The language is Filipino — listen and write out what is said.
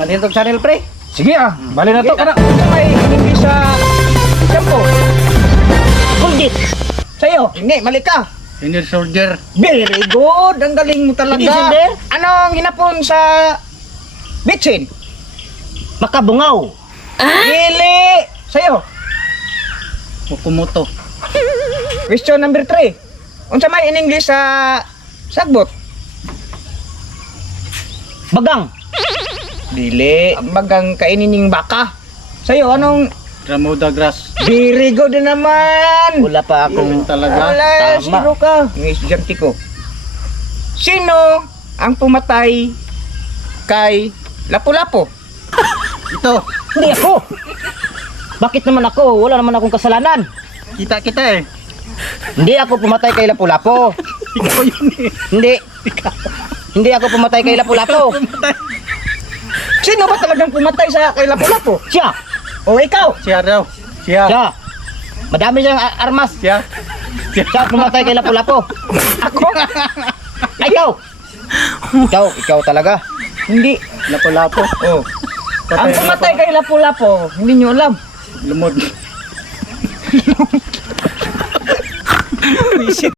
Balhin tong channel pre. Sige bali na to kana. May hindi sa shampoo. Kuldit. Sa'yo, hindi, mali ka. Senior soldier. Very good, ang galing mo talaga. Hindi, sir. Anong hinapon sa bitchin? Makabungaw. Dili. Sa'yo, Kukumoto. question number 3. Unsa may in English sa sagbot? Bagang. Dili. Bagang kainining baka. Sa'yo, anong... Ramuda grass. Very good din naman. Wala pa akong Talaga. Wala, Tama. sino ka? Ang estudyante ko. Sino ang pumatay kay Lapu-Lapu? Ito. Hindi ako. Bakit naman ako? Wala naman akong kasalanan. Kita eh. Hindi ako pumatay kay Lapu-Lapu. Ikaw yun eh. Hindi. Hindi ako pumatay kay Lapu-Lapu. Sino ba talagang pumatay sa kay Lapu-Lapu? Siya. O ikaw? Siya daw. Siya. Siya. Madami siyang armas. Siya. Siya pumatay kay Lapu-Lapu. Ako? Ay, ikaw. Ikaw talaga. Hindi. Lapo-lapo. Oh. Ang pumatay kay Lapu-Lapu, hindi nyo alam. Lumod.